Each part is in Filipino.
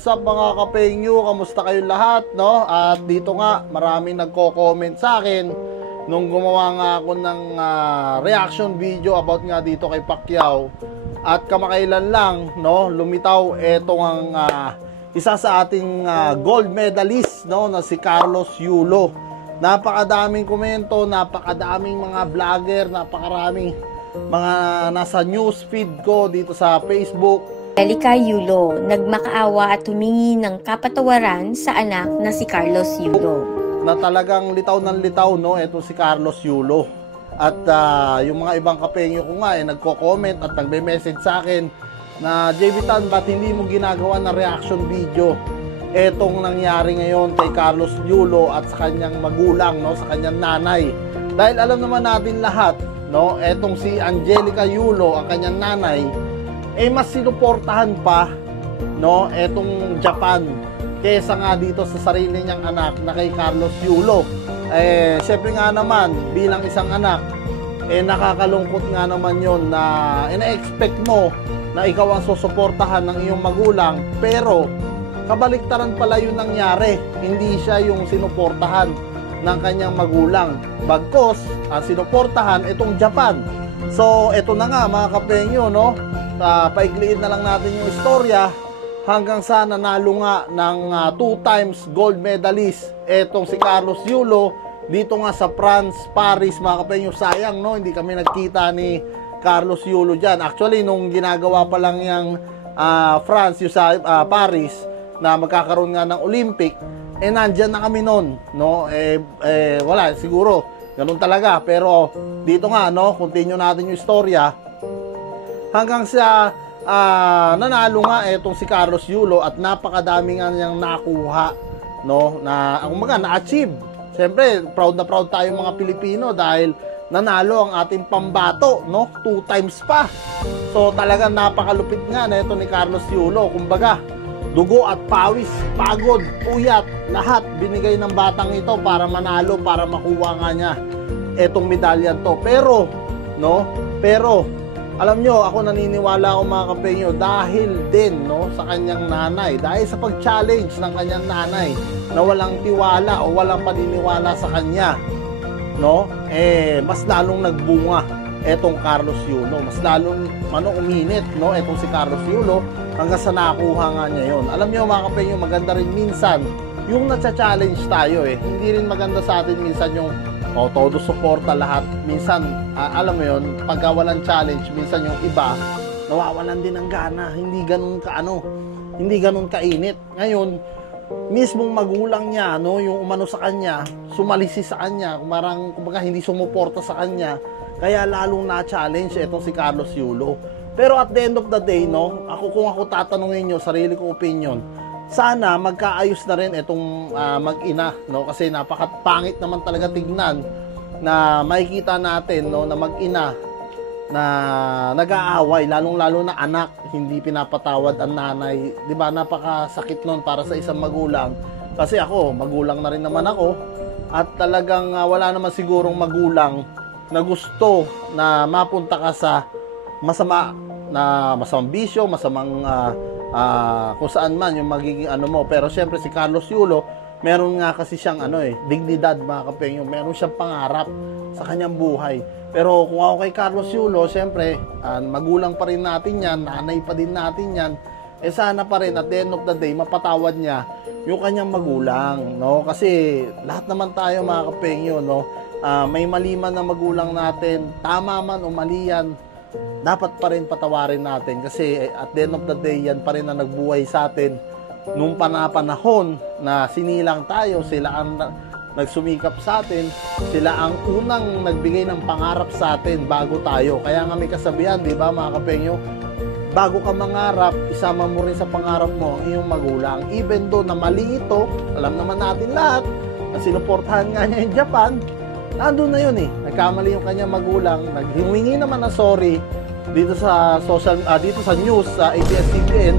Sa mga kapengyo, kamusta kayong lahat, no? At dito nga, maraming nagko-comment sa akin nung gumawa nga ako ng reaction video about nga dito kay Pacquiao. At kamakailan lang, no, lumitaw etong isa sa ating gold medalist, no, na si Carlos Yulo. Napakadaming komento, napakadaming mga vlogger, napakaraming mga nasa news feed ko dito sa Facebook. Angelica Yulo nagmakaawa at humingi ng kapatawaran sa anak na si Carlos Yulo. Na talagang litaw ng litaw, no, ito si Carlos Yulo. At yung mga ibang kapengyo ko nga nagko-comment at nagme-message sa akin na JB Tan, ba't hindi mo ginagawa ng reaction video etong nangyari ngayon kay Carlos Yulo at sa kanyang magulang, no, sa kanyang nanay. Dahil alam naman natin lahat, no, etong si Angelica Yulo, ang kanyang nanay, mas sinuportahan pa, no, etong Japan kesa nga dito sa sarili niyang anak na kay Carlos Yulo. Syempre nga naman bilang isang anak, nakakalungkot nga naman yon na ina-expect mo na ikaw ang susuportahan ng iyong magulang, pero kabaliktaran pala yung nangyari. Hindi siya yung sinuportahan ng kanyang magulang, bagkos sinuportahan itong Japan. So eto na nga mga kapengyo, no, paikliin na lang natin yung istorya hanggang sa nanalo nga ng 2 times gold medalist etong si Carlos Yulo dito nga sa France, Paris, mga kapengyo. Sayang, no, hindi kami nagkita ni Carlos Yulo dyan. Actually, nung ginagawa pa lang yung France, yung sa Paris, na magkakaroon nga ng Olympic, nandyan na kami nun, no. Wala, siguro ganun talaga. Pero dito nga, no, continue natin yung istorya hanggang sa nanalo nga etong si Carlos Yulo at napakadami nga niyang nakuha, no, na kumbaga na-achieve. Siyempre, proud na proud tayo mga Pilipino dahil nanalo ang ating pambato, no, 2 times pa. So talagang napakalupit nga na ito ni Carlos Yulo. Kumbaga, dugo at pawis, pagod, puyat, lahat binigay ng batang ito para manalo, para makuha nga niya etong medalya to. Pero, no, alam nyo, ako naniniwala ako mga kapengyo dahil din, no, sa kanyang nanay, dahil sa pag-challenge ng kanyang nanay na walang tiwala o walang paniniwala sa kanya, no, mas lalong nagbunga etong Carlos Yulo, mas lalong uminit, no, etong si Carlos Yulo hanggang sa nakuha nga niya yun. Alam nyo mga kapengyo, maganda rin minsan yung natsa-challenge tayo, hindi rin maganda sa atin minsan yung todo suporta lahat. Minsan, alam mo yun, pagka walang challenge, minsan yung iba, nawawalan din ng gana. Hindi ganun hindi ganun kainit. Ngayon, mismong magulang niya, no, yung umano sa kanya, sumalisi sa kanya, kumbaga hindi sumuporta sa kanya, kaya lalong na-challenge itong si Carlos Yulo. Pero at the end of the day, no, kung ako tatanungin nyo, sarili kong opinion, sana magkaayos na rin itong mag-ina, no, kasi napakapangit naman talaga tignan na makikita natin, no, na mag-ina na nag-aaway, lalong-lalo na anak, hindi pinapatawad ang nanay, 'di ba? Napakasakit noon para sa isang magulang. Kasi ako, magulang na rin naman ako, at talagang wala naman sigurong magulang na gusto na mapunta ka sa masamang bisyo, masamang kung saan man yung magiging mo. Pero syempre si Carlos Yulo, meron nga kasi siyang dignidad mga kapengyo, meron siyang pangarap sa kanyang buhay. Pero kung ako kay Carlos Yulo, syempre magulang pa rin natin yan, nanay pa din natin yan, sana pa rin at the end of the day mapatawad niya yung kanyang magulang, no? Kasi lahat naman tayo mga kapengyo, no, may mali man na magulang natin, tama man o mali yan, dapat pa rin patawarin natin. Kasi at the end of the day, yan pa rin na nagbuhay sa atin nung panahon na sinilang tayo. Sila ang nagsumikap sa atin, sila ang unang nagbigay ng pangarap sa atin bago tayo. Kaya nga may kasabihan, di ba mga kapengyo, bago ka mangarap, isama mo rin sa pangarap mo ang iyong magulang. Even though na mali ito, alam naman natin lahat na sinuportahan nga niya yung Japan, nandun na yun nagkamali yung kanyang magulang, naghihingi naman na sorry dito sa dito sa news sa ABS-CBN.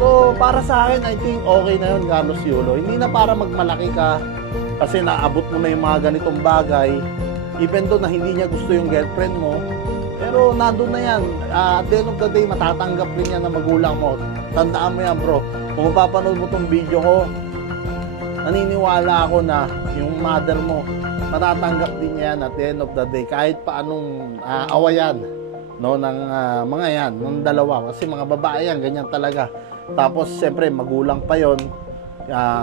So para sa akin, I think okay na yun, Carlos Yulo. Hindi na para magmalaki ka kasi naabot mo na yung mga ganitong bagay, even though na hindi niya gusto yung girlfriend mo, pero nandun na yan. At the end of the day, matatanggap rin yan na magulang mo. Tandaan mo yan, bro, kung mapapanood mo tong video ko, naniniwala ako na yung mother mo, matatanggap din yan at the end of the day, kahit pa anong awayan, no, ng mga yan, ng dalawa. Kasi mga babae yan, ganyan talaga. Tapos, siyempre, magulang pa yon.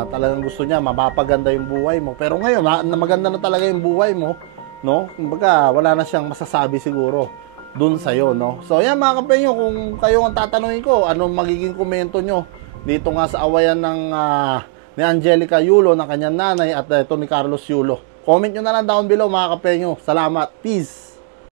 Talagang gusto niya, mapapaganda yung buhay mo. Pero ngayon, na maganda na talaga yung buhay mo, no? Kumbaga, wala na siyang masasabi siguro dun sa'yo, no? So, yan mga kapenyo, kung kayo ang tatanungin ko, anong magiging komento nyo dito nga sa awayan ni Angelica Yulo, ng kanyang nanay, at ito ni Carlos Yulo. Comment nyo na lang down below mga kapenyo. Salamat. Peace.